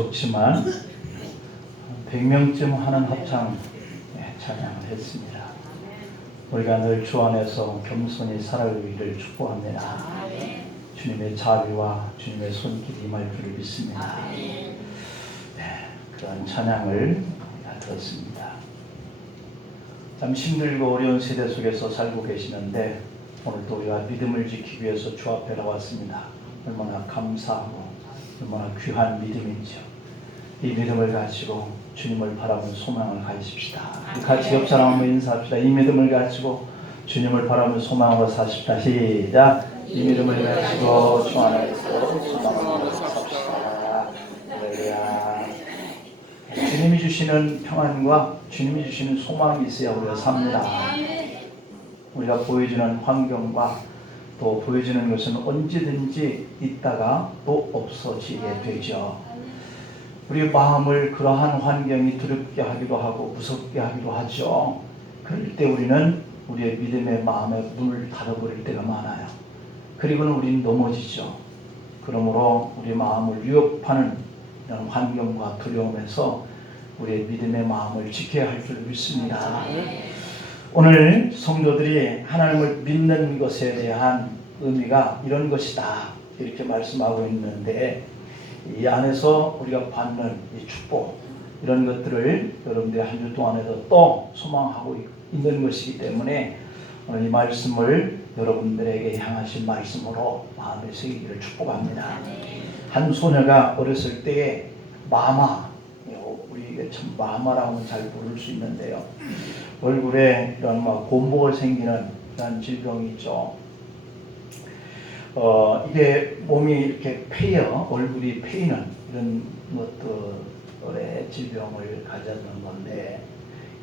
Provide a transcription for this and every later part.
적지만 100명쯤 하는 합창 찬양을 했습니다. 우리가 늘 주 안에서 겸손히 살아가기를 축복합니다. 주님의 자비와 주님의 손길이 임할 줄을 믿습니다. 그런 찬양을 들었습니다. 참 힘들고 어려운 세대 속에서 살고 계시는데 오늘도 우리가 믿음을 지키기 위해서 주 앞에 나왔습니다. 얼마나 감사하고 얼마나 귀한 믿음이죠. 이 믿음을 가지고 주님을 바라보는 소망을 가지십시다. 같이 옆 사람하고 인사합시다. 이 믿음을 가지고 주님을 바라보는 소망으로 사십시다. 시작. 이 믿음을 가지고 주 안에서 소망으로 삽시다. 할렐루야. 주님이 주시는 평안과 주님이 주시는 소망이 있어야 우리가 삽니다. 우리가 보여주는 환경과 또 보여주는 것은 언제든지 있다가 또 없어지게 되죠. 우리 마음을 그러한 환경이 두렵게 하기도 하고 무섭게 하기도 하죠. 그럴 때 우리는 우리의 믿음의 마음에 문을 닫아버릴 때가 많아요. 그리고는 우리는 넘어지죠. 그러므로 우리 마음을 위협하는 이런 환경과 두려움에서 우리의 믿음의 마음을 지켜야 할 줄 믿습니다. 오늘 성도들이 하나님을 믿는 것에 대한 의미가 이런 것이다 이렇게 말씀하고 있는데 이 안에서 우리가 받는 이 축복 이런 것들을 여러분들이 한 주 동안에도 또 소망하고 있는 것이기 때문에 오늘 이 말씀을 여러분들에게 향하신 말씀으로 마음에 새기기를 축복합니다. 한 소녀가 어렸을 때에 마마, 우리 참 마마라고는 잘 부를 수 있는데요. 얼굴에 이런 곰보가 생기는 이런 질병이 있죠. 이게 몸이 이렇게 패여 얼굴이 패이는 이런 것들의 질병을 가졌는 건데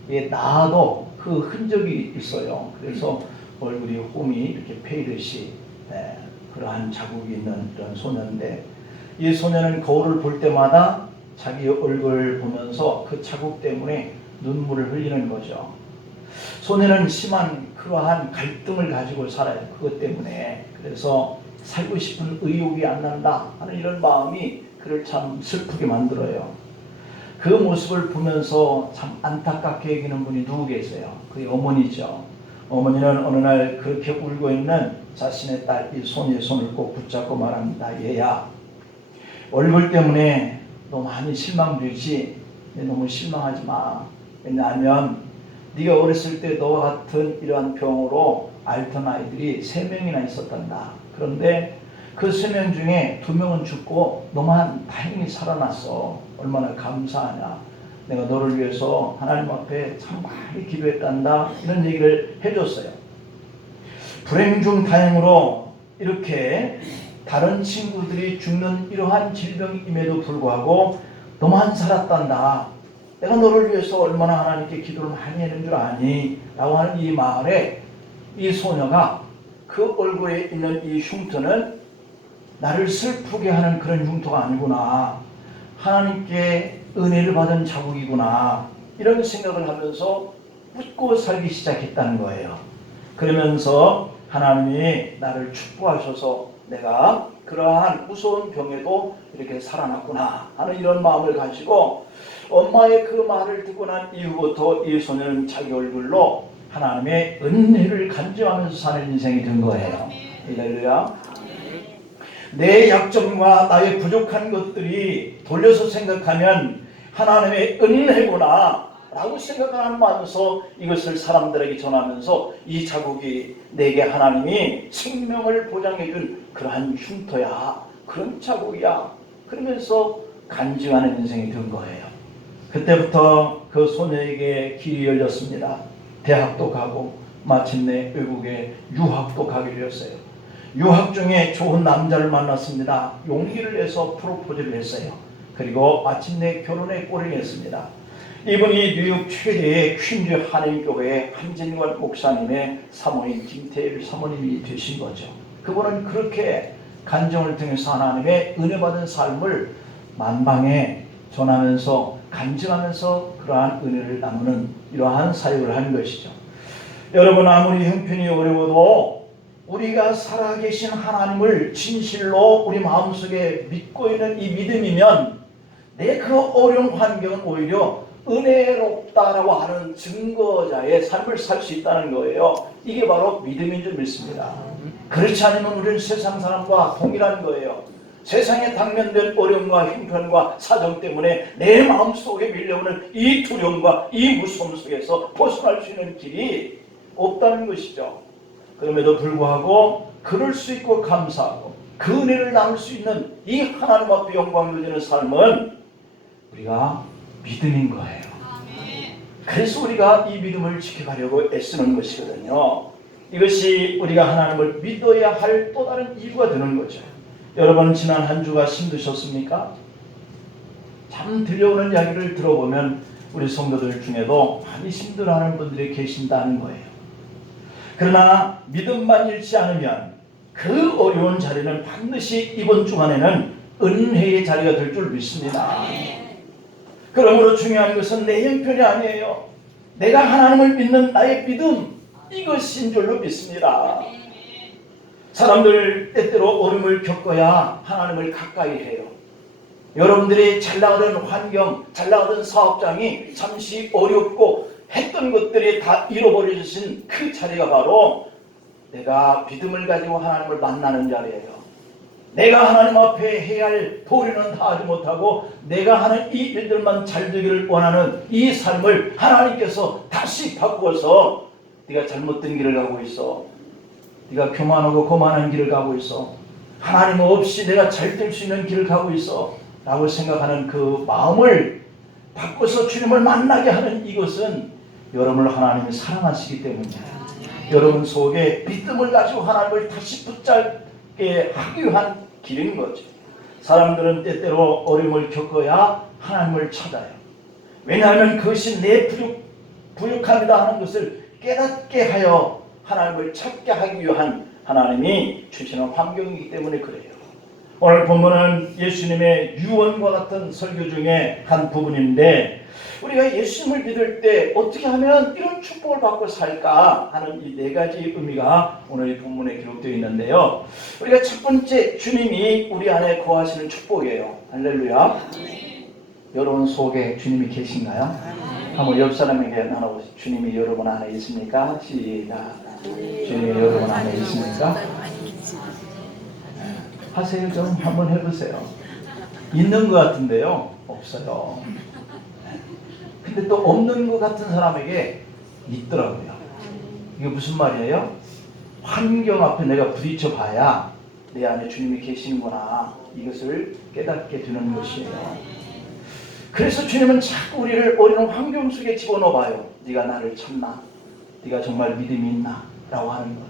이게 나도 그 흔적이 있어요. 그래서 얼굴이 홈이 이렇게 패이듯이 그러한 자국이 있는 그런 소녀인데 이 소녀는 거울을 볼 때마다 자기 얼굴을 보면서 그 자국 때문에 눈물을 흘리는 거죠. 소녀는 심한 그러한 갈등을 가지고 살아요. 그것 때문에. 그래서 살고 싶은 의욕이 안 난다 하는 이런 마음이 그를 참 슬프게 만들어요. 그 모습을 보면서 참 안타깝게 여기는 분이 누구 계세요? 그게 어머니죠. 어머니는 어느 날 그렇게 울고 있는 자신의 딸 이 소녀의 손을 꼭 붙잡고 말합니다. 얘야, 얼굴 때문에 너 많이 실망되지? 너무 실망하지 마. 왜냐하면 네가 어렸을 때 너와 같은 이러한 병으로 앓던 아이들이 3명이나 있었단다. 그런데 그 3명 중에 2명은 죽고 너만 다행히 살아났어. 얼마나 감사하냐. 내가 너를 위해서 하나님 앞에 참 많이 기도했단다. 이런 얘기를 해줬어요. 불행 중 다행으로 이렇게 다른 친구들이 죽는 이러한 질병임에도 불구하고 너만 살았단다. 내가 너를 위해서 얼마나 하나님께 기도를 많이 했는 줄 아니? 라고 하는 이 말에 이 소녀가 그 얼굴에 있는 이 흉터는 나를 슬프게 하는 그런 흉터가 아니구나. 하나님께 은혜를 받은 자국이구나. 이런 생각을 하면서 웃고 살기 시작했다는 거예요. 그러면서 하나님이 나를 축복하셔서 내가 그러한 무서운 병에도 이렇게 살아났구나 하는 이런 마음을 가지고 엄마의 그 말을 듣고 난 이후부터 이 소녀는 자기 얼굴로 하나님의 은혜를 간증하면서 사는 인생이 된 거예요. 할렐루야. 내 약점과 나의 부족한 것들이 돌려서 생각하면 하나님의 은혜구나 라고 생각하면서 이것을 사람들에게 전하면서 이 자국이 내게 하나님이 생명을 보장해 준 그러한 흉터야, 그런 자국이야, 그러면서 간증하는 인생이 된 거예요. 그때부터 그 소녀에게 길이 열렸습니다. 대학도 가고 마침내 외국에 유학도 가게 되었어요. 유학 중에 좋은 남자를 만났습니다. 용기를 내서 프로포즈를 했어요. 그리고 마침내 결혼에 꼴을 냈습니다. 이분이 뉴욕 최대의 퀸즈 한인교회 한진관 목사님의 사모님 김태일 사모님이 되신 거죠. 그분은 그렇게 간증을 통해서 하나님의 은혜 받은 삶을 만방에 전하면서 간증하면서 그러한 은혜를 나누는 이러한 사역을 하는 것이죠. 여러분, 아무리 형편이 어려워도 우리가 살아계신 하나님을 진실로 우리 마음속에 믿고 있는 이 믿음이면 내 그 어려운 환경은 오히려 은혜롭다라고 하는 증거자의 삶을 살 수 있다는 거예요. 이게 바로 믿음인 줄 믿습니다. 그렇지 않으면 우리는 세상 사람과 동일한 거예요. 세상에 당면된 어려움과 형편과 사정 때문에 내 마음속에 밀려오는 이 두려움과 이 무서움 속에서 벗어날 수 있는 길이 없다는 것이죠. 그럼에도 불구하고 그럴 수 있고 감사하고 그 은혜를 나눌 수 있는 이 하나님 앞에 영광 돌리는 삶은 우리가 믿음인 거예요. 그래서 우리가 이 믿음을 지켜가려고 애쓰는 것이거든요. 이것이 우리가 하나님을 믿어야 할 또 다른 이유가 되는 거죠. 여러분 지난 한 주가 힘드셨습니까? 참 들려오는 이야기를 들어보면 우리 성도들 중에도 많이 힘들어하는 분들이 계신다는 거예요. 그러나 믿음만 잃지 않으면 그 어려운 자리는 반드시 이번 주간에는 은혜의 자리가 될 줄 믿습니다. 그러므로 중요한 것은 내 형편이 아니에요. 내가 하나님을 믿는 나의 믿음, 이것인 줄로 믿습니다. 사람들 때때로 어려움을 겪어야 하나님을 가까이 해요. 여러분들이 잘 나가던 환경, 잘 나가던 사업장이 잠시 어렵고 했던 것들이 다 잃어버려진 그 자리가 바로 내가 믿음을 가지고 하나님을 만나는 자리예요. 내가 하나님 앞에 해야 할 도리는 다 하지 못하고 내가 하는 이 일들만 잘 되기를 원하는 이 삶을 하나님께서 다시 바꾸어서 네가 잘못된 길을 가고 있어. 네가 교만하고 거만한 길을 가고 있어. 하나님 없이 내가 잘 될 수 있는 길을 가고 있어 라고 생각하는 그 마음을 바꿔서 주님을 만나게 하는 이것은 여러분을 하나님이 사랑하시기 때문이에요. 여러분 속에 믿음을 가지고 하나님을 다시 붙잡게 하기 위한 길인 거죠. 사람들은 때때로 어려움을 겪어야 하나님을 찾아요. 왜냐하면 그것이 내 부족함이다 하는 것을 깨닫게 하여 하나님을 찾게 하기 위한 하나님이 주시는 환경이기 때문에 그래요. 오늘 본문은 예수님의 유언과 같은 설교 중에 한 부분인데 우리가 예수님을 믿을 때 어떻게 하면 이런 축복을 받고 살까 하는 이 네 가지 의미가 오늘 이 본문에 기록되어 있는데요. 우리가 첫 번째, 주님이 우리 안에 거하시는 축복이에요. 할렐루야. 여러분 속에 주님이 계신가요? 한번 옆 사람에게 나눠보세요. 주님이 여러분 안에 있습니까? 시작. 주님이 여러분 안에 있습니까? 하세요. 좀 한번 해보세요. 있는 것 같은데요. 없어요. 근데 또 없는 것 같은 사람에게 있더라고요. 이게 무슨 말이에요? 환경 앞에 내가 부딪혀 봐야 내 안에 주님이 계시는구나, 이것을 깨닫게 되는 것이에요. 그래서 주님은 자꾸 우리를 어려운 환경 속에 집어넣어 봐요. 네가 나를 찾나? 네가 정말 믿음이 있나? 라고 하는 거예요.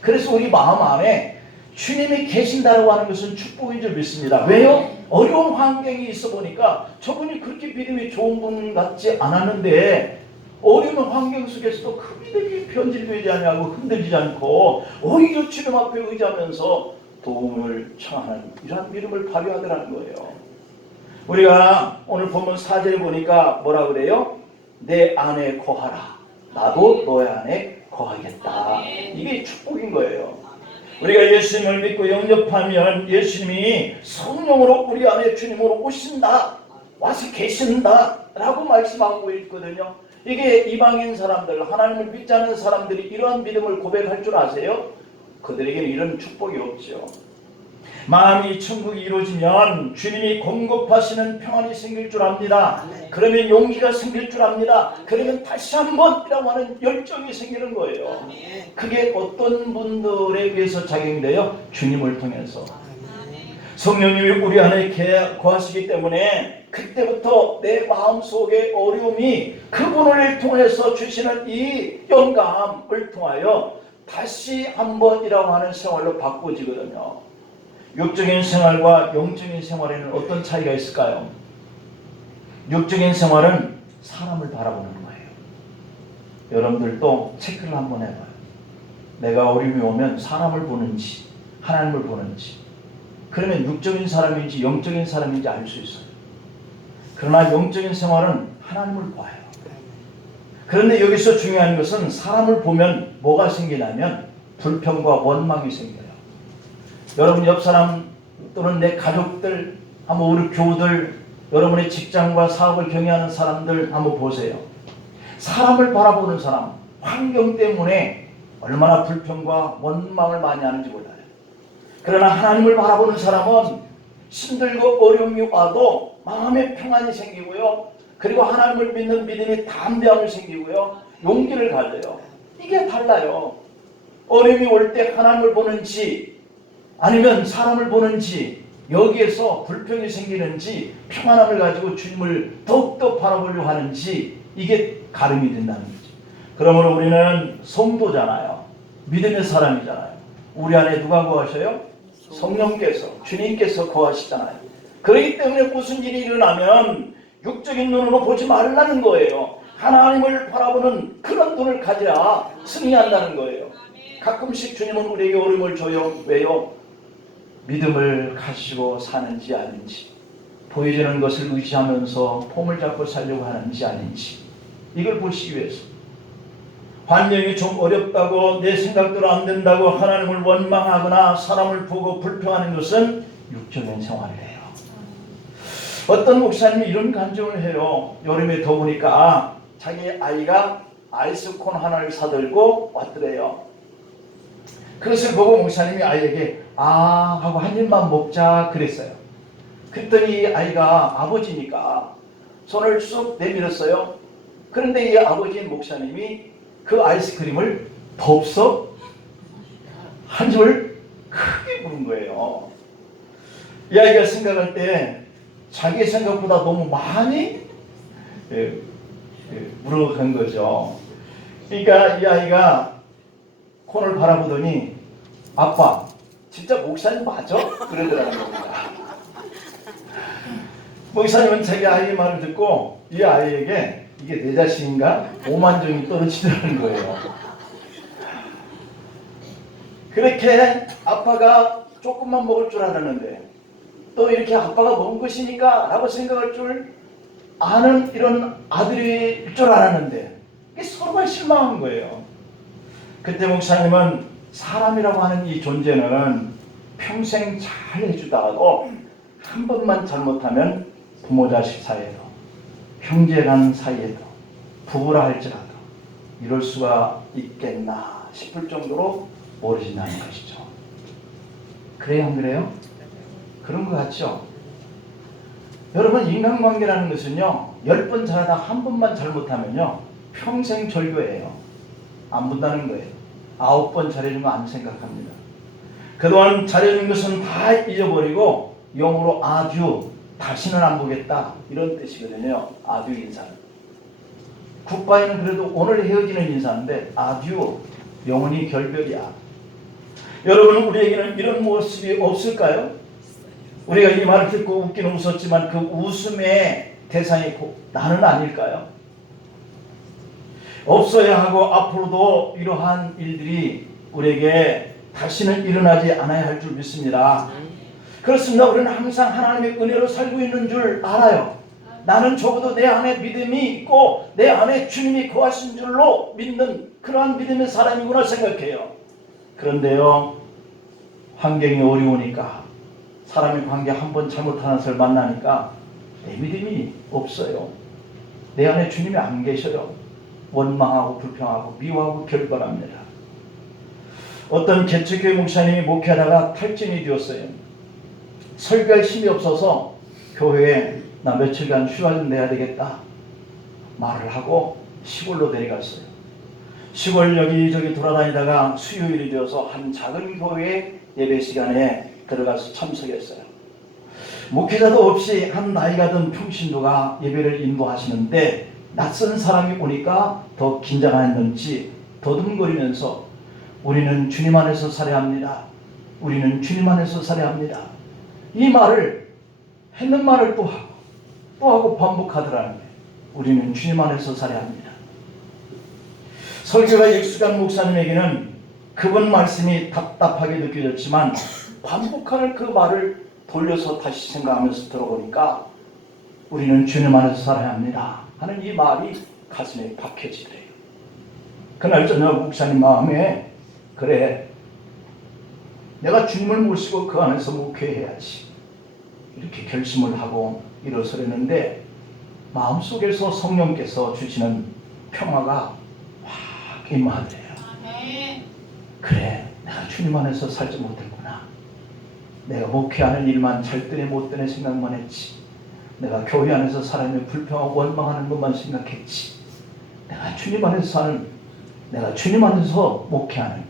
그래서 우리 마음 안에 주님이 계신다고 하는 것은 축복인 줄 믿습니다. 왜요? 어려운 환경이 있어 보니까 저분이 그렇게 믿음이 좋은 분 같지 않았는데 어려운 환경 속에서도 그 믿음이 변질되지 않고 흔들리지 않고 오히려 주님 앞에 의지하면서 도움을 청하는 이러한 믿음을 발휘하더라는 거예요. 우리가 오늘 본문 4절에 보니까 뭐라 그래요? 내 안에 거하라. 나도 너의 안에 거하겠다. 이게 축복인 거예요. 우리가 예수님을 믿고 영접하면 예수님이 성령으로 우리 안에 주님으로 오신다, 와서 계신다 라고 말씀하고 있거든요. 이게 이방인 사람들, 하나님을 믿지 않는 사람들이 이러한 믿음을 고백할 줄 아세요? 그들에게는 이런 축복이 없죠. 마음이 천국이 이루어지면 주님이 공급하시는 평안이 생길 줄 압니다. 그러면 용기가 생길 줄 압니다. 그러면 다시 한번이라고 하는 열정이 생기는 거예요. 그게 어떤 분들에 의해서 작용돼요? 주님을 통해서. 성령님이 우리 안에 거하시기 때문에 그때부터 내 마음속의 어려움이 그분을 통해서 주시는 이 영감을 통하여 다시 한번이라고 하는 생활로 바꿔지거든요. 육적인 생활과 영적인 생활에는 어떤 차이가 있을까요? 육적인 생활은 사람을 바라보는 거예요. 여러분들도 체크를 한번 해봐요. 내가 어려움이 오면 사람을 보는지 하나님을 보는지, 그러면 육적인 사람인지 영적인 사람인지 알 수 있어요. 그러나 영적인 생활은 하나님을 봐요. 그런데 여기서 중요한 것은 사람을 보면 뭐가 생기냐면 불평과 원망이 생겨요. 여러분 옆 사람 또는 내 가족들, 한번 우리 교우들, 여러분의 직장과 사업을 경영하는 사람들 한번 보세요. 사람을 바라보는 사람, 환경 때문에 얼마나 불평과 원망을 많이 하는지 몰라요. 그러나 하나님을 바라보는 사람은 힘들고 어려움이 와도 마음에 평안이 생기고요. 그리고 하나님을 믿는 믿음이 담대함이 생기고요. 용기를 가져요. 이게 달라요. 어려움이 올 때 하나님을 보는지 아니면 사람을 보는지 여기에서 불평이 생기는지 평안함을 가지고 주님을 더욱더 바라보려고 하는지 이게 가름이 된다는 거죠. 그러므로 우리는 성도잖아요. 믿음의 사람이잖아요. 우리 안에 누가 거하셔요? 성령께서, 주님께서 거하시잖아요. 그렇기 때문에 무슨 일이 일어나면 육적인 눈으로 보지 말라는 거예요. 하나님을 바라보는 그런 눈을 가지라 승리한다는 거예요. 가끔씩 주님은 우리에게 어려움을 줘요. 왜요? 믿음을 가지고 사는지 아닌지, 보여지는 것을 의지하면서 폼을 잡고 살려고 하는지 아닌지, 이걸 보시기 위해서. 환경이 좀 어렵다고 내 생각대로 안 된다고 하나님을 원망하거나 사람을 보고 불평하는 것은 육적인 생활이에요. 어떤 목사님이 이런 간증을 해요. 여름에 더우니까 자기 아이가 아이스콘 하나를 사들고 왔더래요. 그것을 보고 목사님이 아이에게 하고 한 입만 먹자 그랬어요. 그랬더니 아이가 아버지니까 손을 쑥 내밀었어요. 그런데 이 아버지인 목사님이 그 아이스크림을 덥석 한 입을 크게 부은 거예요. 이 아이가 생각할 때 자기 생각보다 너무 많이 물어간 거죠. 그러니까 이 아이가 콘을 바라보더니 아빠 진짜 목사님 맞아? 그러더라는 겁니다. 목사님은 자기 아이의 말을 듣고 이 아이에게 이게 내 자신인가? 오만정이 떨어지더라는 거예요. 그렇게 아빠가 조금만 먹을 줄 알았는데 또 이렇게 아빠가 먹은 것이니까 라고 생각할 줄 아는 이런 아들일 줄 알았는데 이게 서로가 실망한 거예요. 그때 목사님은 사람이라고 하는 이 존재는 평생 잘 해주다가도 한 번만 잘못하면 부모 자식 사이에도 형제간 사이에도 부부라 할지라도 이럴 수가 있겠나 싶을 정도로 멀어진다는 것이죠. 그래요, 안 그래요? 그런 것 같죠? 여러분, 인간관계라는 것은요 10번 잘하다 한 번만 잘못하면요 평생 절교예요. 안 본다는 거예요. 9번 잘해준 거 안 생각합니다. 그동안 잘해준 것은 다 잊어버리고 영어로 아듀, 다시는 안 보겠다 이런 뜻이거든요. 아듀 인사는. 굿바이는 그래도 오늘 헤어지는 인사인데 아듀, 영원히 결별이야. 여러분, 우리에게는 이런 모습이 없을까요? 우리가 이 말을 듣고 웃기는 웃었지만 그 웃음의 대상이 나는 아닐까요? 없어야 하고 앞으로도 이러한 일들이 우리에게 다시는 일어나지 않아야 할 줄 믿습니다. 그렇습니다. 우리는 항상 하나님의 은혜로 살고 있는 줄 알아요. 나는 적어도 내 안에 믿음이 있고 내 안에 주님이 거하신 줄로 믿는 그러한 믿음의 사람이구나 생각해요. 그런데요, 환경이 어려우니까 사람의 관계 한 번 잘못하는 것을 만나니까 내 믿음이 없어요. 내 안에 주님이 안 계셔요. 원망하고 불평하고 미워하고 결박합니다. 어떤 개척교회 목사님이 목회하다가 탈진이 되었어요. 설교할 힘이 없어서 교회에 나 며칠간 휴가 좀 내야 되겠다 말을 하고 시골로 내려갔어요. 시골 여기저기 돌아다니다가 수요일이 되어서 한 작은 교회에 예배 시간에 들어가서 참석했어요. 목회자도 없이 한 나이가 든 평신도가 예배를 인도하시는데 낯선 사람이 오니까 더 긴장했는지 더듬거리면서 우리는 주님 안에서 살아야 합니다. 우리는 주님 안에서 살아야 합니다. 이 말을 했는 말을 또 하고 반복하더라는 거예요. 우리는 주님 안에서 살아야 합니다. 설교가 익숙한 목사님에게는 그분 말씀이 답답하게 느껴졌지만 반복하는 그 말을 돌려서 다시 생각하면서 들어보니까 우리는 주님 안에서 살아야 합니다 하는 이 말이 가슴에 박혀지더래요. 그날 저녁 목사님 마음에 그래, 내가 주님을 모시고 그 안에서 목회해야지 이렇게 결심을 하고 일어서려는데 마음속에서 성령께서 주시는 평화가 확 임하더래요. 그래, 내가 주님 안에서 살지 못했구나. 내가 목회하는 일만 절대에 못되는 생각만 했지. 내가 교회 안에서 사람이 불평하고 원망하는 것만 생각했지. 내가 주님 안에서 사는, 내가 주님 안에서 목회하는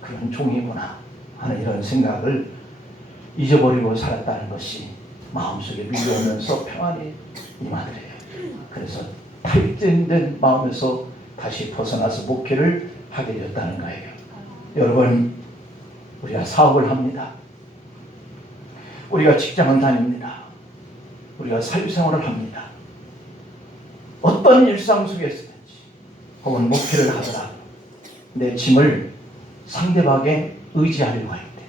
그런 종이구나 하는 이런 생각을 잊어버리고 살았다는 것이 마음속에 밀려오면서 평안이 임하더래요. 그래서 탈진된 마음에서 다시 벗어나서 목회를 하게 되었다는 거예요. 여러분, 우리가 사업을 합니다. 우리가 직장을 다닙니다. 우리가 사회생활을 합니다. 어떤 일상 속에서든지 혹은 목회를 하더라도 내 짐을 상대방에 의지하려고 할 때,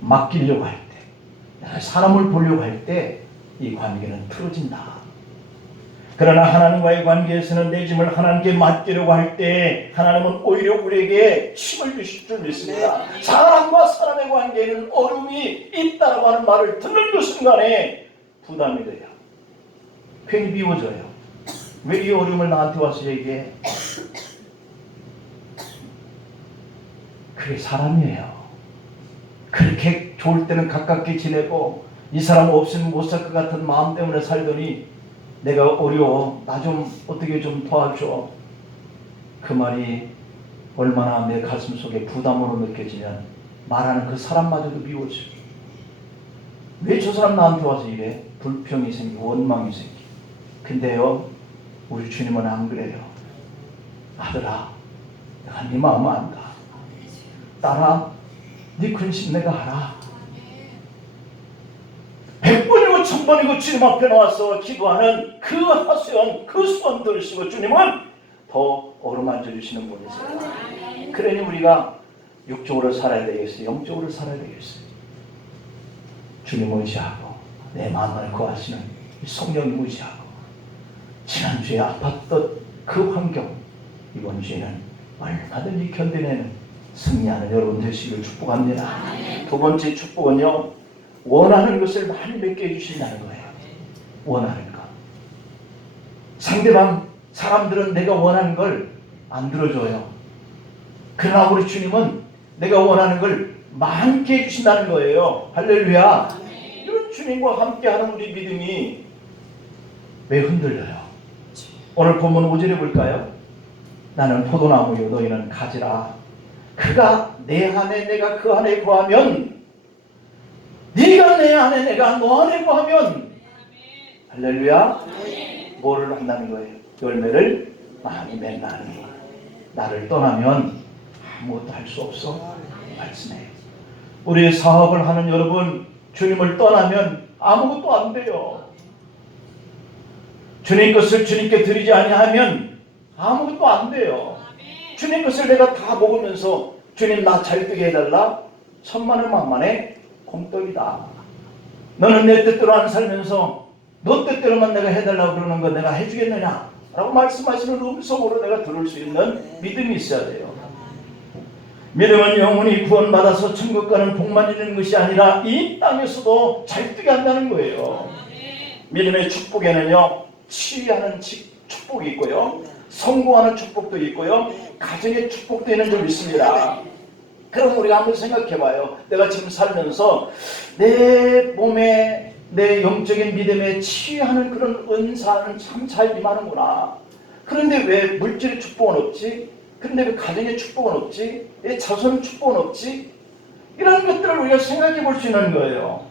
맡기려고 할 때, 사람을 보려고 할 때 이 관계는 틀어진다. 그러나 하나님과의 관계에서는 내 짐을 하나님께 맡기려고 할 때 하나님은 오히려 우리에게 힘을 주실 줄 믿습니다. 사람과 사람의 관계에는 어려움이 있다라고 하는 말을 듣는 그 순간에 부담이 돼요. 괜히 미워져요. 왜 이 어려움을 나한테 와서 얘기해? 그게 사람이에요. 그렇게 좋을 때는 가깝게 지내고 이 사람 없으면 못 살 것 같은 마음 때문에 살더니 내가 어려워, 나 좀 어떻게 좀 도와줘. 그 말이 얼마나 내 가슴 속에 부담으로 느껴지면 말하는 그 사람마저도 미워져. 왜 저 사람 나한테 와서 이래? 불평이 생기고 원망이 생기고. 근데요, 우리 주님은 안 그래요. 아들아, 내가 네 마음 안다. 딸아, 네 근심 내가 알아. 100번이고 1000번이고 주님 앞에 나와서 기도하는 그 하소연, 그 소원 들으시고 주님은 더 어루만져 주시는 분이세요. 그러니 우리가 육적으로 살아야 되겠어요? 영적으로 살아야 되겠어요? 주님 의지하고 내 마음을 구하시는 성령 의지하고 지난주에 아팠던 그 환경 이번 주에는 얼마든지 견뎌내는 승리하는 여러분 되시길 축복합니다. 두 번째 축복은요, 원하는 것을 많이 맺게 해주신다는 거예요. 원하는 것. 상대방 사람들은 내가 원하는 걸 안 들어줘요. 그러나 우리 주님은 내가 원하는 걸 많게 해주신다는 거예요. 할렐루야. 이런 주님과 함께하는 우리 믿음이 왜 흔들려요? 오늘 본문 5절에 볼까요? 나는 포도나무요 너희는 가지라. 그가 내 안에 내가 그 안에 거하면, 네가 내 안에 내가 너 안에 거하면, 할렐루야, 뭐를 한다는 거예요? 열매를 많이 맺나니. 나를 떠나면 아무것도 할 수 없어 말씀해요. 우리 사업을 하는 여러분, 주님을 떠나면 아무것도 안 돼요. 주님 것을 주님께 드리지 아니하면 아무것도 안 돼요. 주님 것을 내가 다 먹으면서 주님 나 잘 뜨게 해달라? 천만의 만만의 곰떡이다. 너는 내 뜻대로 안 살면서 너 뜻대로만 내가 해달라고 그러는 거 내가 해주겠느냐? 라고 말씀하시는 음성으로 내가 들을 수 있는 믿음이 있어야 돼요. 믿음은 영혼이 구원받아서 천국 가는 복만 있는 것이 아니라 이 땅에서도 잘 뜨게 한다는 거예요. 믿음의 축복에는요, 치유하는 축복이 있고요, 성공하는 축복도 있고요, 가정의 축복도 있는 줄 믿습니다. 그럼 우리가 한번 생각해봐요. 내가 지금 살면서 내 몸에 내 영적인 믿음에 치유하는 그런 은사는 참 잘 임하는구나. 그런데 왜 물질의 축복은 없지? 그런데 왜 가정의 축복은 없지? 왜 자손의 축복은 없지? 이런 것들을 우리가 생각해 볼 수 있는 거예요.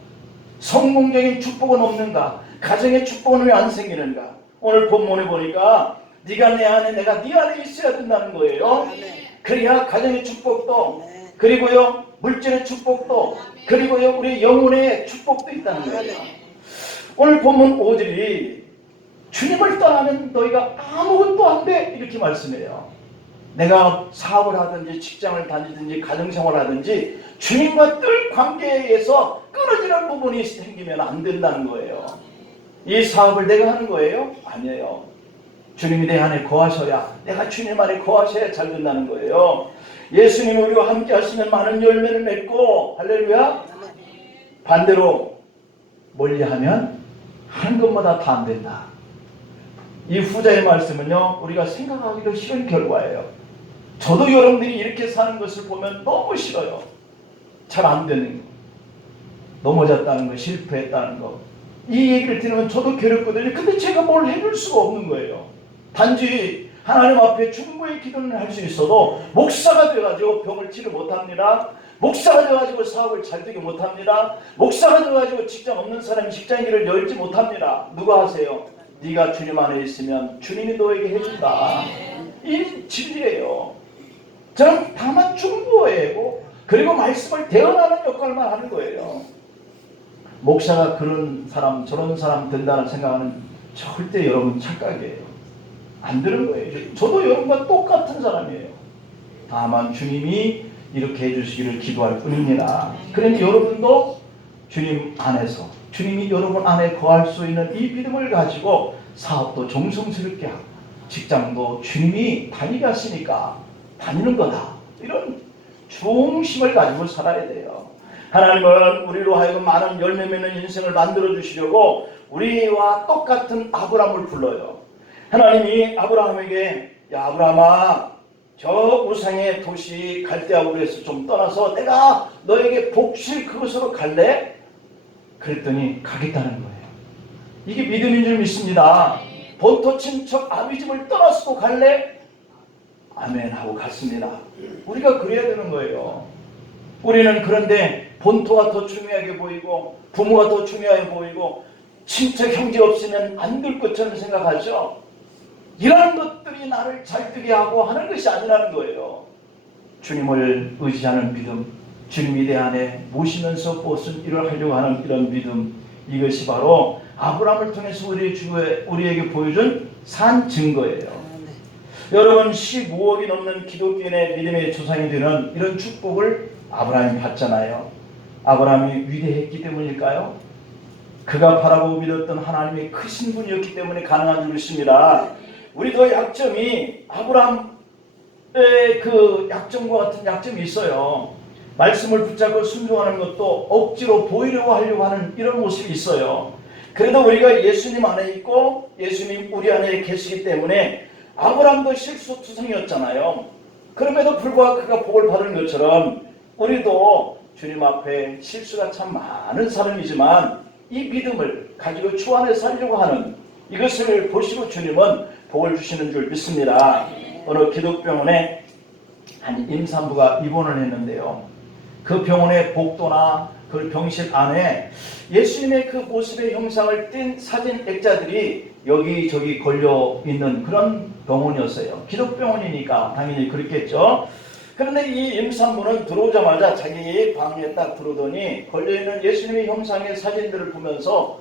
성공적인 축복은 없는가? 가정의 축복은 왜 안 생기는가? 오늘 본문에 보니까 네가 내 안에 내가 네 안에 있어야 된다는 거예요. 그래야 가정의 축복도, 그리고요 물질의 축복도, 그리고요 우리 영혼의 축복도 있다는 거예요. 오늘 본문 5절이 주님을 떠나면 너희가 아무것도 안 돼 이렇게 말씀해요. 내가 사업을 하든지 직장을 다니든지 가정생활을 하든지 주님과 뜰 관계에서 끊어지는 부분이 생기면 안 된다는 거예요. 이 사업을 내가 하는 거예요? 아니에요. 주님이 내 안에 거하셔야, 내가 주님 안에 거하셔야 잘 된다는 거예요. 예수님 우리와 함께 하시면 많은 열매를 맺고, 할렐루야. 반대로 멀리하면 하는 것마다 다 안 된다. 이 후자의 말씀은요, 우리가 생각하기도 싫은 결과예요. 저도 여러분들이 이렇게 사는 것을 보면 너무 싫어요. 잘 안 되는 거, 넘어졌다는 거, 실패했다는 거, 이 얘기를 들으면 저도 괴롭거든요. 근데 제가 뭘 해줄 수가 없는 거예요. 단지 하나님 앞에 중보의 기도는 할 수 있어도 목사가 돼가지고 병을 치료 못합니다. 목사가 돼가지고 사업을 잘 되게 못합니다. 목사가 돼가지고 직장 없는 사람이 직장일을 열지 못합니다. 누가 하세요? 네가 주님 안에 있으면 주님이 너에게 해준다. 이 진리예요. 저는 다만 중보하고 그리고 말씀을 대언하는 역할만 하는 거예요. 목사가 그런 사람 저런 사람 된다는 생각은 절대 여러분 착각이에요. 안 되는 거예요. 저도 여러분과 똑같은 사람이에요. 다만 주님이 이렇게 해주시기를 기도할 뿐입니다. 그러니 여러분도 주님 안에서 주님이 여러분 안에 거할 수 있는 이 믿음을 가지고 사업도 정성스럽게 하고 직장도 주님이 다니게 하시니까 다니는 거다. 이런 중심을 가지고 살아야 돼요. 하나님은 우리로 하여금 많은 열매 맺는 인생을 만들어 주시려고 우리와 똑같은 아브라함을 불러요. 하나님이 아브라함에게 야 아브라함아 저 우상의 도시 갈대아우르에서 좀 떠나서 내가 너에게 복실 그곳으로 갈래? 그랬더니 가겠다는 거예요. 이게 믿음인 줄 믿습니다. 본토 친척 아비 집을 떠나서도 갈래? 아멘 하고 갔습니다. 우리가 그래야 되는 거예요. 우리는 그런데 본토가 더 중요하게 보이고 부모가 더 중요하게 보이고 친척 형제 없으면 안 될 것처럼 생각하죠. 이러한 것들이 나를 잘되게 하고 하는 것이 아니라는 거예요. 주님을 의지하는 믿음, 주님이 내 안에 모시면서 무슨 일을 하려고 하는 이런 믿음, 이것이 바로 아브라함을 통해서 우리에게 보여준 산 증거예요. 여러분 15억이 넘는 기독교인의 믿음의 조상이 되는 이런 축복을 아브라함이 받잖아요. 아브라함이 위대했기 때문일까요? 그가 바라보고 믿었던 하나님의 크신 분이었기 때문에 가능한 줄 믿습니다. 우리도 약점이 아브라함의 그 약점과 같은 약점이 있어요. 말씀을 붙잡고 순종하는 것도 억지로 보이려고 하려고 하는 이런 모습이 있어요. 그래도 우리가 예수님 안에 있고 예수님 우리 안에 계시기 때문에 아브라함도 실수투성이었잖아요. 그럼에도 불구하고 그가 복을 받은 것처럼 우리도 주님 앞에 실수가 참 많은 사람이지만 이 믿음을 가지고 주 안에 살려고 하는 이것을 보시고 주님은 복을 주시는 줄 믿습니다. 어느 기독병원에 한 임산부가 입원을 했는데요. 그 병원의 복도나 그 병실 안에 예수님의 그 모습의 형상을 띈 사진 액자들이 여기저기 걸려 있는 그런 병원이었어요. 기독병원이니까 당연히 그렇겠죠. 그런데 이 임산부는 들어오자마자 자기 방에 딱 들어오더니 걸려있는 예수님의 형상의 사진들을 보면서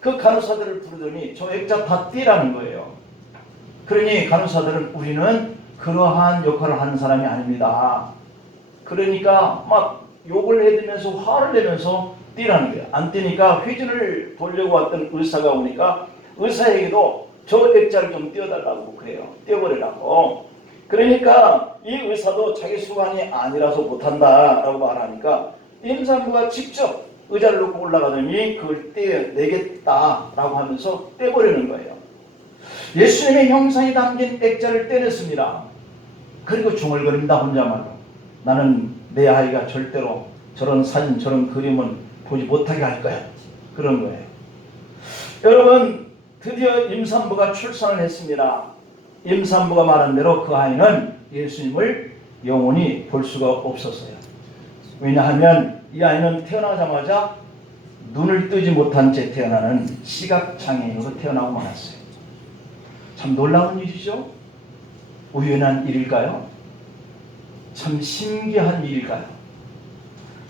그 간호사들을 부르더니 저 액자 다 띄라는 거예요. 그러니 간호사들은 우리는 그러한 역할을 하는 사람이 아닙니다. 그러니까 막 욕을 해대면서 화를 내면서 띄라는 거예요. 안 띄니까 회전을 보려고 왔던 의사가 오니까 의사에게도 저 액자를 좀 띄워달라고 그래요. 띄워버리라고. 그러니까 이 의사도 자기 수관이 아니라서 못한다라고 말하니까 임산부가 직접 의자를 놓고 올라가더니 그걸 떼내겠다라고 하면서 떼버리는 거예요. 예수님의 형상이 담긴 액자를 떼냈습니다. 그리고 중얼거립니다. 혼자말로. 나는 내 아이가 절대로 저런 사진 저런 그림은 보지 못하게 할 거야. 그런 거예요. 여러분 드디어 임산부가 출산을 했습니다. 임산부가 말한 대로 그 아이는 예수님을 영원히 볼 수가 없었어요. 왜냐하면 이 아이는 태어나자마자 눈을 뜨지 못한 채 태어나는 시각장애인으로 태어나고 말았어요. 참 놀라운 일이죠? 우연한 일일까요? 참 신기한 일일까요?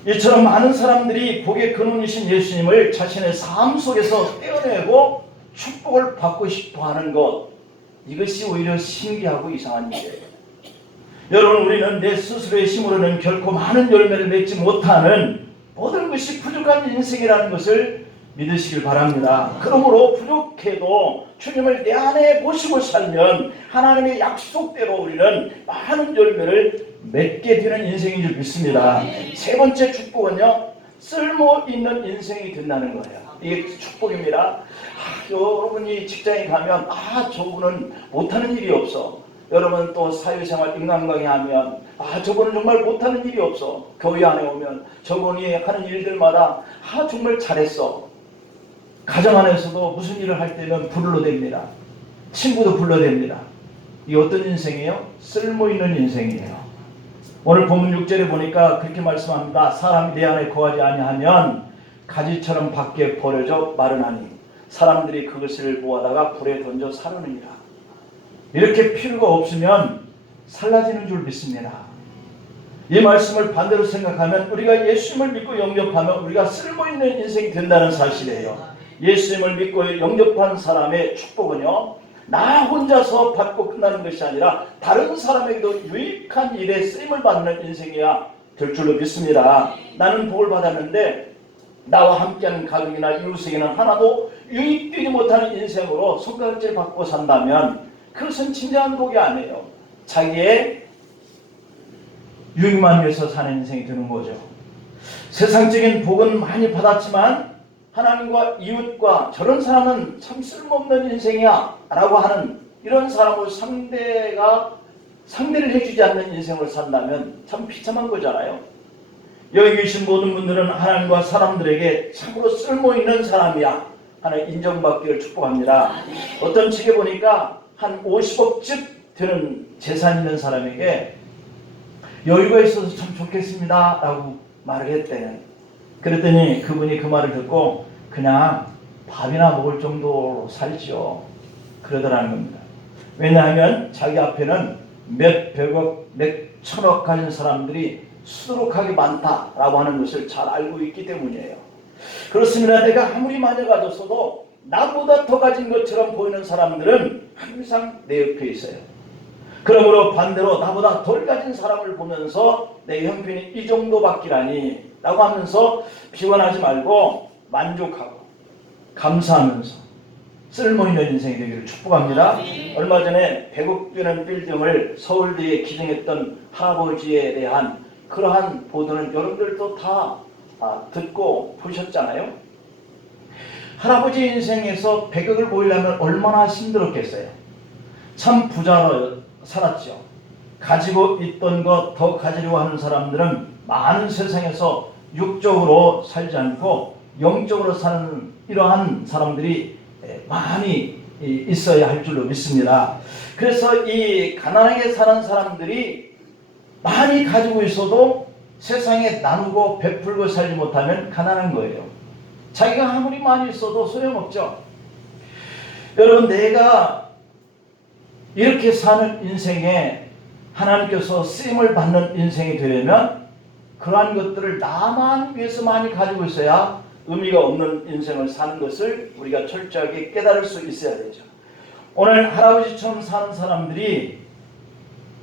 이처럼 많은 사람들이 복의 근원이신 예수님을 자신의 삶 속에서 떼어내고 축복을 받고 싶어 하는 것, 이것이 오히려 신기하고 이상한 일이에요. 여러분 우리는 내 스스로의 힘으로는 결코 많은 열매를 맺지 못하는 모든 것이 부족한 인생이라는 것을 믿으시길 바랍니다. 그러므로 부족해도 주님을 내 안에 모시고 살면 하나님의 약속대로 우리는 많은 열매를 맺게 되는 인생인 줄 믿습니다. 세 번째 축복은요, 쓸모있는 인생이 된다는 거예요. 이게 축복입니다. 여러분이 직장에 가면 저분은 못하는 일이 없어. 여러분 또 사회생활 인간관계 하면 저분은 정말 못하는 일이 없어. 교회 안에 오면 저분이 하는 일들마다 정말 잘했어. 가정 안에서도 무슨 일을 할 때는 불러댑니다. 친구도 불러댑니다. 이 어떤 인생이에요? 쓸모있는 인생이에요. 오늘 본문 6절에 보니까 그렇게 말씀합니다. 사람이 내 안에 거하지 아니하면 가지처럼 밖에 버려져 마르나니 사람들이 그것을 모아다가 불에 던져 사르느니라. 이렇게 필요가 없으면 살라지는 줄 믿습니다. 이 말씀을 반대로 생각하면 우리가 예수님을 믿고 영접하면 우리가 쓸모있는 인생이 된다는 사실이에요. 예수님을 믿고 영접한 사람의 축복은요, 나 혼자서 받고 끝나는 것이 아니라 다른 사람에게도 유익한 일에 쓰임을 받는 인생이야 될 줄로 믿습니다. 나는 복을 받았는데 나와 함께하는 가족이나 이웃에게는 하나도 유익되지 못하는 인생으로 손가락질 받고 산다면 그것은 진정한 복이 아니에요. 자기의 유익만 위해서 사는 인생이 되는 거죠. 세상적인 복은 많이 받았지만 하나님과 이웃과 저런 사람은 참 쓸모없는 인생이야 라고 하는 이런 사람으로 상대를 해주지 않는 인생을 산다면 참 비참한 거잖아요. 여기 계신 모든 분들은 하나님과 사람들에게 참으로 쓸모있는 사람이야 하는 인정받기를 축복합니다. 어떤 책에 보니까 한 50억쯤 되는 재산 있는 사람에게 여유가 있어서 참 좋겠습니다 라고 말을 했대. 그랬더니 그분이 그 말을 듣고 그냥 밥이나 먹을 정도로 살지요 그러더라는 겁니다. 왜냐하면 자기 앞에는 몇 백억, 몇 천억 가진 사람들이 수두룩하게 많다라고 하는 것을 잘 알고 있기 때문이에요. 그렇습니다. 내가 아무리 많이 가졌어도 나보다 더 가진 것처럼 보이는 사람들은 항상 내 옆에 있어요. 그러므로 반대로 나보다 덜 가진 사람을 보면서 내 형편이 이 정도밖이라니 라고 하면서 비관하지 말고 만족하고 감사하면서 쓸모있는 인생이 되기를 축복합니다. 얼마 전에 100억 되는 빌딩을 서울대에 기증했던 할아버지에 대한 그러한 보도는 여러분들도 다 듣고 보셨잖아요. 할아버지 인생에서 100억을 모으려면 얼마나 힘들었겠어요. 참 부자로 살았죠. 가지고 있던 것 더 가지려고 하는 사람들은 많은 세상에서 육적으로 살지 않고 영적으로 사는 이러한 사람들이 많이 있어야 할 줄로 믿습니다. 그래서 이 가난하게 사는 사람들이 많이 가지고 있어도 세상에 나누고 베풀고 살지 못하면 가난한 거예요. 자기가 아무리 많이 있어도 소용없죠. 여러분, 내가 이렇게 사는 인생에 하나님께서 쓰임을 받는 인생이 되려면 그러한 것들을 나만 위해서 많이 가지고 있어야 의미가 없는 인생을 사는 것을 우리가 철저하게 깨달을 수 있어야 되죠. 오늘 할아버지처럼 사는 사람들이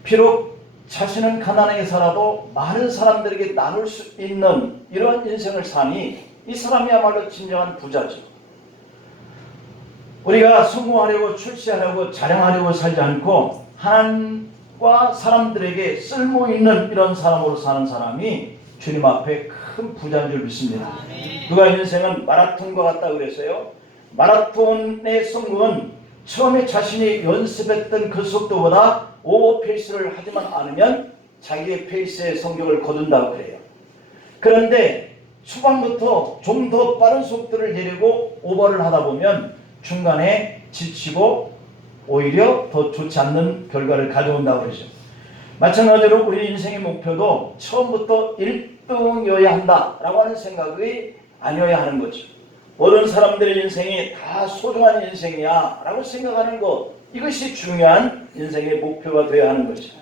비록 자신은 가난하게 살아도 많은 사람들에게 나눌 수 있는 이런 인생을 사니 이 사람이야말로 진정한 부자죠. 우리가 성공하려고 출세하려고 자랑하려고 살지 않고 하나님과 사람들에게 쓸모있는 이런 사람으로 사는 사람이 주님 앞에 큰 부자인 줄 믿습니다. 누가 인생은 마라톤과 같다 그랬어요. 마라톤의 성공은 처음에 자신이 연습했던 그 속도보다 오버 페이스를 하지만 않으면 자기의 페이스의 성적을 거둔다고 그래요. 그런데 초반부터 좀 더 빠른 속도를 내리고 오버를 하다 보면 중간에 지치고 오히려 더 좋지 않는 결과를 가져온다고 그러죠. 마찬가지로 우리 인생의 목표도 처음부터 1등이어야 한다라고 하는 생각이 아니어야 하는 거죠. 모든 사람들의 인생이 다 소중한 인생이야 라고 생각하는 것, 이것이 중요한 인생의 목표가 되어야 하는 거죠.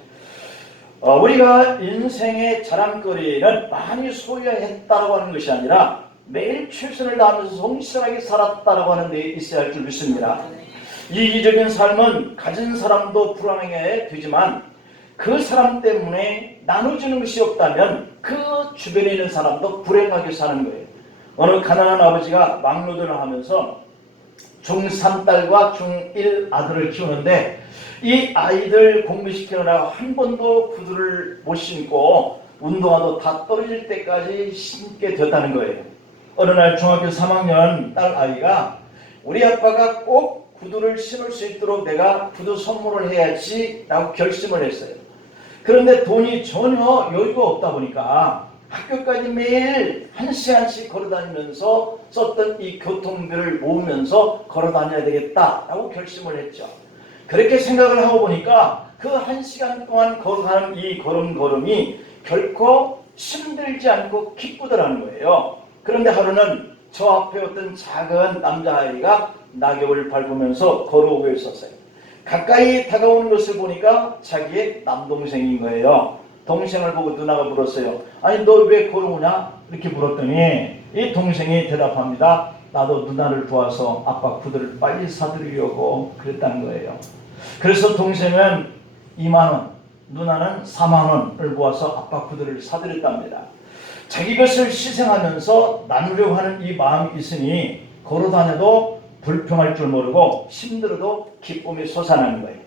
우리가 인생의 자랑거리는 많이 소유했다고 하는 것이 아니라 매일 최선을 다하면서 성실하게 살았다라고 하는 데 있어야 할 줄 믿습니다. 이기적인 삶은 가진 사람도 불안하게 되지만 그 사람 때문에 나눠주는 것이 없다면 그 주변에 있는 사람도 불행하게 사는 거예요. 어느 가난한 아버지가 막노동을 하면서 중3 딸과 중1 아들을 키우는데 이 아이들 공부시키느라 한 번도 구두를 못 신고 운동화도 다 떨어질 때까지 신게 됐다는 거예요. 어느 날 중학교 3학년 딸 아이가 우리 아빠가 꼭 구두를 신을 수 있도록 내가 구두 선물을 해야지 라고 결심을 했어요. 그런데 돈이 전혀 여유가 없다 보니까 학교까지 매일 1시간씩 걸어다니면서 썼던 이 교통비를 모으면서 걸어다녀야 되겠다라고 결심을 했죠. 그렇게 생각을 하고 보니까 그 1시간 동안 걸어가는 이 걸음걸음이 결코 힘들지 않고 기쁘더라는 거예요. 그런데 하루는 저 앞에 어떤 작은 남자아이가 낙엽을 밟으면서 걸어오고 있었어요. 가까이 다가오는 것을 보니까 자기의 남동생인 거예요. 동생을 보고 누나가 물었어요. 아니 너 왜 걸어오냐? 이렇게 물었더니 이 동생이 대답합니다. 나도 누나를 도와서 아빠 구두를 빨리 사드리려고 그랬다는 거예요. 그래서 동생은 2만 원, 누나는 4만 원을 모아서 아빠 구두를 사드렸답니다. 자기 것을 희생하면서 나누려고 하는 이 마음이 있으니 걸어다녀도 불평할 줄 모르고 힘들어도 기쁨이 솟아나는 거예요.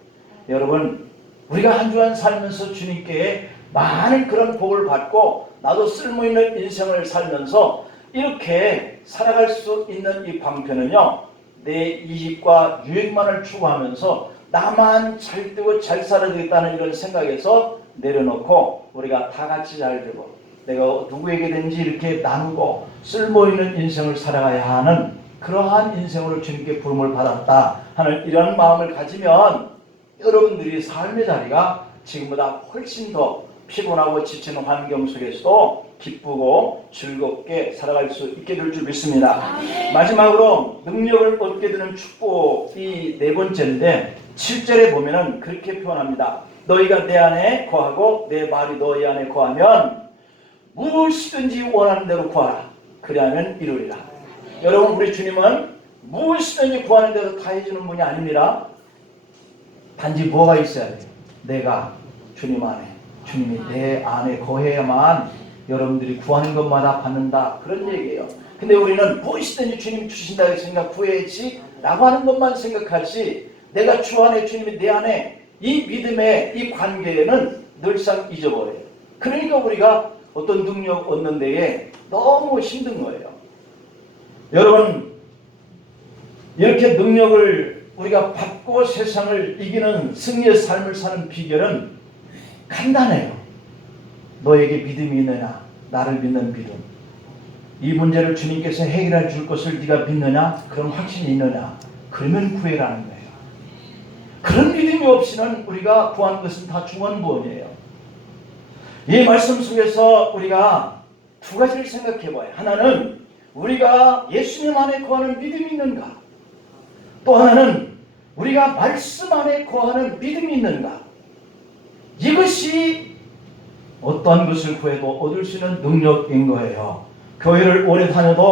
여러분, 우리가 한 주간 살면서 주님께 많은 그런 복을 받고 나도 쓸모있는 인생을 살면서 이렇게 살아갈 수 있는 이 방편은요, 내 이익과 유익만을 추구하면서 나만 잘 되고 잘 살아야 되겠다는 이런 생각에서 내려놓고 우리가 다 같이 잘 되고 내가 누구에게든지 이렇게 나누고 쓸모있는 인생을 살아가야 하는 그러한 인생으로 주님께 부름을 받았다 하는 이런 마음을 가지면 여러분들이 삶의 자리가 지금보다 훨씬 더 피곤하고 지치는 환경 속에서도 기쁘고 즐겁게 살아갈 수 있게 될 줄 믿습니다. 마지막으로 능력을 얻게 되는 축복이 네 번째인데 7절에 보면은 그렇게 표현합니다. 너희가 내 안에 거하고 내 말이 너희 안에 거하면 무엇이든지 원하는 대로 구하라. 그리하면 이루리라. 여러분, 우리 주님은 무엇이든지 구하는 대로 다 해주는 분이 아닙니다. 단지 뭐가 있어야 돼요? 내가 주님 안에, 주님이 내 안에 거해야만 여러분들이 구하는 것마다 받는다, 그런 얘기예요. 근데 우리는 무엇이든지 주님이 주신다 했으니까 구해야지 라고 하는 것만 생각하지, 내가 주 안에, 주님이 내 안에, 이 믿음의 이 관계는 늘상 잊어버려요. 그러니까 우리가 어떤 능력 얻는 데에 너무 힘든 거예요. 여러분, 이렇게 능력을 우리가 받고 세상을 이기는 승리의 삶을 사는 비결은 간단해요. 너에게 믿음이 있느냐? 나를 믿는 믿음. 이 문제를 주님께서 해결해 줄 것을 네가 믿느냐? 그런 확신이 있느냐? 그러면 구해라는 거예요. 그런 믿음이 없이는 우리가 구하는 것은 다 중언부언이에요. 이 말씀 속에서 우리가 두 가지를 생각해 봐요. 하나는 우리가 예수님 안에 거하는 믿음이 있는가? 또 하나는 우리가 말씀 안에 거하는 믿음이 있는가? 이것이 어떠한 것을 구해도 얻을 수 있는 능력인 거예요. 교회를 오래 다녀도